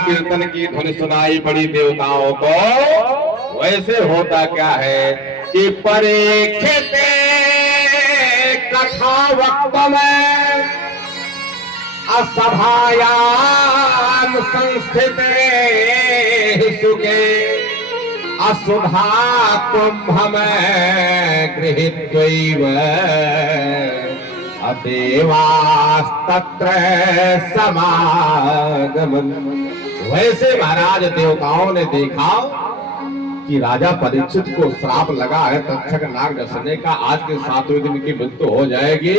कीर्तन की धुन सुनाई पड़ी देवताओं को। वैसे होता क्या है कि परीक्षित कथा वक्त में असभायाम संस्थित सुखे असुधा कुंभ में गृहीत्वैव अदेवास्तत्र समागमन। वैसे महाराज देवताओं ने देखा कि राजा परीक्षित को श्राप लगा है तक्षक नाग डसने का, आज के 7वें दिन की मृत्यु हो जाएगी।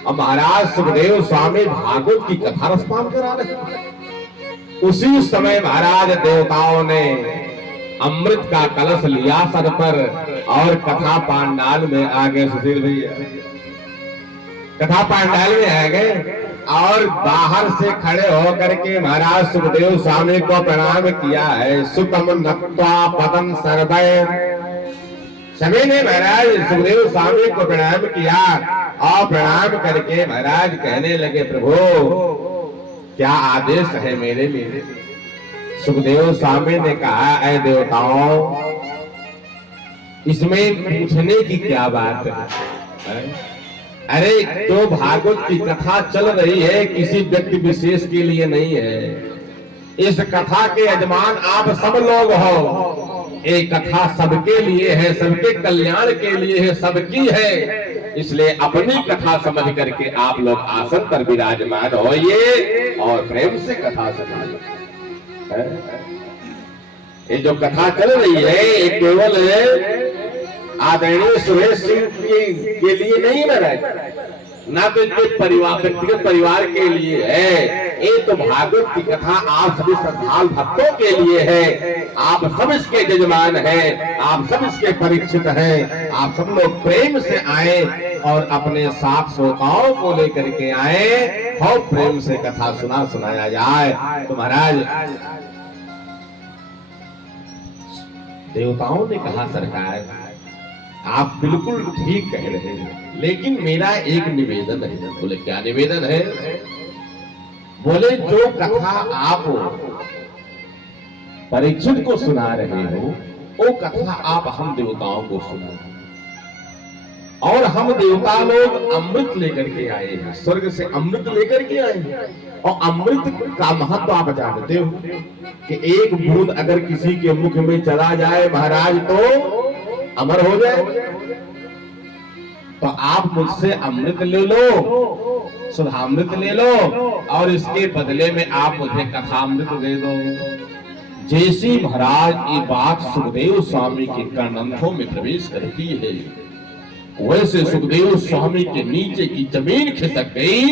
अब महाराज सुखदेव स्वामी भागवत की कथा रसपान करा रहे। उसी समय महाराज देवताओं ने अमृत का कलश लिया सर पर और कथा पांडाल में आ गए। सुशील भैया कथा पांडाल में आ गए और बाहर से खड़े होकर के महाराज सुखदेव स्वामी को प्रणाम किया है। सुतम नत्वा पदम सर्वै, सभी ने महाराज सुखदेव स्वामी को प्रणाम किया और प्रणाम करके महाराज कहने लगे, प्रभु क्या आदेश है मेरे लिए। सुखदेव स्वामी ने कहा, ऐ देवताओं इसमें पूछने की क्या बात है। अरे जो भागवत की कथा चल रही है किसी व्यक्ति विशेष के लिए नहीं है, इस कथा के यजमान आप सब लोग हो। ये कथा सबके लिए है, सबके कल्याण के लिए है, सबकी है। इसलिए अपनी कथा समझ करके आप लोग आसन पर विराजमान होइए और प्रेम से कथा सुनाइए। ये जो कथा चल रही है ये केवल आदरणीय सुरेश सिंह के लिए नहीं ना तो इनके परिवार व्यक्तिगत परिवार के लिए है। ये तो भागवत की कथा आप सभी श्रद्धालु भक्तों के लिए है। आप सब इसके यजमान हैं, आप सब इसके परीक्षित हैं। आप सब लोग प्रेम से आए और अपने साथ श्रोताओं को लेकर के आए और प्रेम से कथा सुनाया जाए। तो महाराज देवताओं ने कहा, सरकार आप बिल्कुल ठीक कह रहे हैं, लेकिन मेरा एक निवेदन है। बोले क्या निवेदन है। बोले जो कथा आप परीक्षित को सुना रहे हो वो कथा आप हम देवताओं को सुना। और हम देवता लोग अमृत लेकर के आए हैं, स्वर्ग से अमृत लेकर के आए हैं। और अमृत का महत्व आप जानते हो कि एक बूंद अगर किसी के मुख में चला जाए महाराज तो अमर हो जाए। तो आप मुझसे अमृत ले लो, सुधामृत ले लो और इसके बदले में आप मुझे कथामृत दे दो। जैसी महाराज ये बात सुखदेव स्वामी के कर्णंथों में प्रवेश करती है, वैसे सुखदेव स्वामी के नीचे की जमीन खिसक गई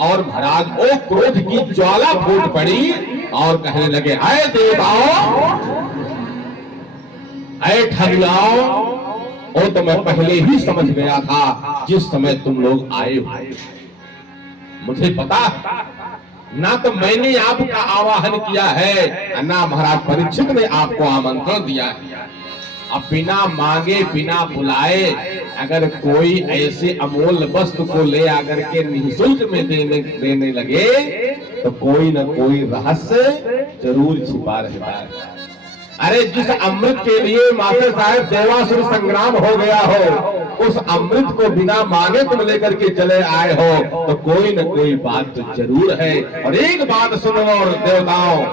और महाराज वो क्रोध की ज्वाला फूट पड़ी और कहने लगे, आए देवताओं, ऐ ठगियाओ, वो तो मैं पहले ही समझ गया था जिस समय तुम लोग आए हो। मुझे पता ना तो मैंने आपका आवाहन किया है ना महाराज परीक्षित ने आपको आमंत्रण दिया। अब बिना मांगे बिना बुलाए अगर कोई ऐसे अमूल्य वस्तु को ले आकर के निःशुल्क में देने लगे तो कोई न कोई रहस्य जरूर छिपा रहता है। अरे जिस अमृत के लिए मास्टर साहब देवासुर संग्राम हो गया हो, उस अमृत को बिना मांगे तुम लेकर के चले आए हो तो कोई न कोई बात तो जरूर है। और एक बात सुनो और देवताओं,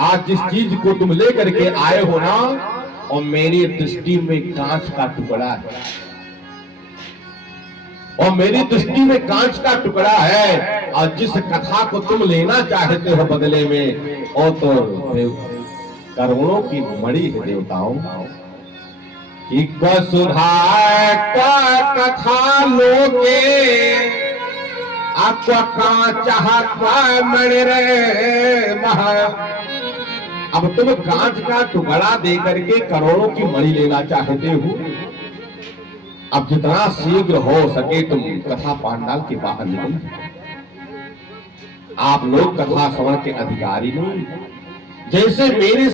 आज जिस चीज को तुम लेकर के आए हो ना, और मेरी दृष्टि में कांच का टुकड़ा है, और मेरी दृष्टि में कांच का टुकड़ा है। और जिस कथा को तुम लेना चाहते हो बदले में वो तो करोड़ों की मणि है देवताओं कि सुधा का कथा लोगे आपको कांच मणि रे महा। अब तुम कांच का टुकड़ा दे करके करोड़ों की मणि लेना चाहते हो। अब जितना शीघ्र हो सके तुम कथा पांडाल के बाहर निकल। आप लोग कथा श्रवण के अधिकारी नहीं, जैसे मेरे